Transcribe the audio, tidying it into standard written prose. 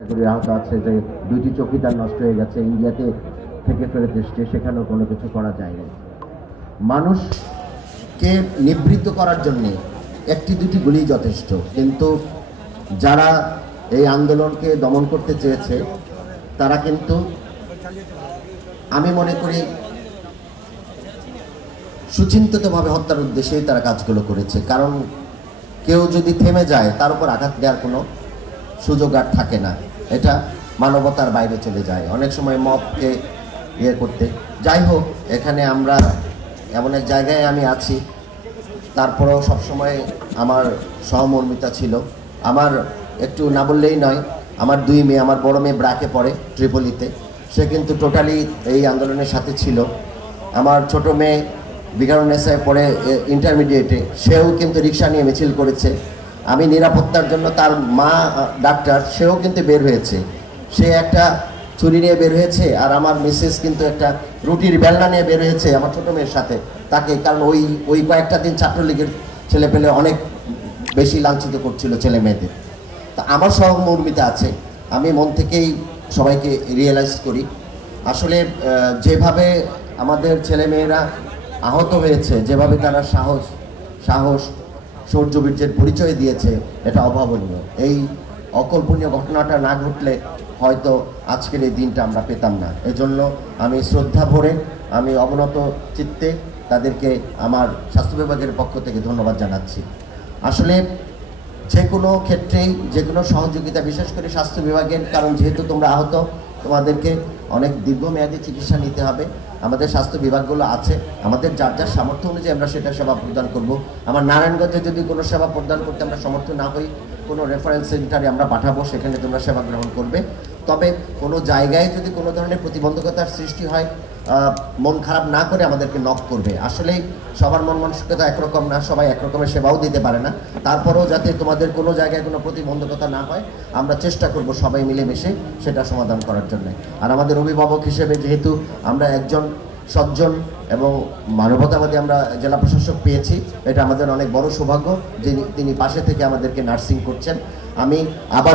আহত আছে যে দুইটি চৌকিদার নষ্ট হয়ে গেছে, ইন্ডিয়াতে থেকে ফেরত এসছে, সেখানেও কোনো কিছু করা যায়নি। মানুষকে নিবৃত্ত করার জন্যে একটি দুটি গুলি যথেষ্ট, কিন্তু যারা এই আন্দোলনকে দমন করতে চেয়েছে তারা কিন্তু আমি মনে করি সুচিন্তিতভাবে হত্যার উদ্দেশ্যেই তারা কাজগুলো করেছে। কারণ কেউ যদি থেমে যায় তার উপর আঘাত দেওয়ার কোনো সুযোগ আর থাকে না, এটা মানবতার বাইরে চলে যায় অনেক সময় মবকে করতে। যাই হোক, এখানে আমরা এমন এক জায়গায় আমি আছি, তারপরেও সবসময় আমার সহমর্মিতা ছিল। আমার একটু না বললেই নয়, আমার দুই মেয়ে, আমার বড় মেয়ে ব্র্যাকে পড়ে ট্রিপলিতে, সে কিন্তু টোটালি এই আন্দোলনের সাথে ছিল। আমার ছোট মেয়ে বিকারুনেসায় পড়ে ইন্টারমিডিয়েটে, সেও কিন্তু রিক্সা নিয়ে মিছিল করেছে। আমি নিরাপত্তার জন্য, তার মা ডাক্তার, সেও কিন্তু বের হয়েছে। সে একটা ছুরি নিয়ে বের হয়েছে, আর আমার মিসেস কিন্তু একটা রুটির বেলনা নিয়ে বের হয়েছে আমার ছোটো মেয়ের সাথে তাকে। কারণ ওই কয়েকটা দিন ছাত্রলীগের ছেলে পেলে অনেক বেশি লাঞ্ছিত করছিল ছেলে মেয়েদের। তা আমার সহমর্মিতা আছে, আমি মন থেকেই সবাইকে রিয়েলাইজ করি। আসলে যেভাবে আমাদের ছেলেমেয়েরা আহত হয়েছে, যেভাবে তারা সাহস শৌর্যবীর্যের পরিচয় দিয়েছে, এটা অভাবনীয়। এই অকল্পনীয় ঘটনাটা না ঘটলে হয়তো আজকের এই দিনটা আমরা পেতাম না। এজন্য আমি শ্রদ্ধা ভরে, আমি অবনত চিত্তে তাদেরকে আমার স্বাস্থ্য বিভাগের পক্ষ থেকে ধন্যবাদ জানাচ্ছি। আসলে যে কোনো ক্ষেত্রেই যে কোনো সহযোগিতা, বিশেষ করে স্বাস্থ্য বিভাগের, কারণ যেহেতু তোমরা আহত, তোমাদেরকে অনেক দীর্ঘমেয়াদী চিকিৎসা নিতে হবে। আমাদের স্বাস্থ্য বিভাগগুলো আছে, আমাদের যার যার সামর্থ্য অনুযায়ী আমরা সেটা সেবা প্রদান করব। আমার নারায়ণগঞ্জে যদি কোনো সেবা প্রদান করতে আমরা সমর্থ না হই, কোনো রেফারেন্স সেন্টারে আমরা পাঠাবো, সেখানে তোমরা সেবা গ্রহণ করবে। তবে কোনো জায়গায় যদি কোনো ধরনের প্রতিবন্ধকতার সৃষ্টি হয়, মন খারাপ না করে আমাদেরকে নক করবে। আসলেই সবার মন মানসিকতা একরকম না, সবাই একরকমের সেবাও দিতে পারে না। তারপরেও যাতে তোমাদের কোনো জায়গায় কোনো প্রতিবন্ধকতা না হয়, আমরা চেষ্টা করব সবাই মিলেমিশে সেটা সমাধান করার জন্য। আর আমাদের অভিভাবক হিসেবে যেহেতু আমরা একজন সজ্জন এবং মানবতাবাদী আমরা জেলা প্রশাসক পেয়েছি, এটা আমাদের অনেক বড় সৌভাগ্য যে তিনি পাশে থেকে আমাদেরকে নার্সিং করছেন। আমি আবার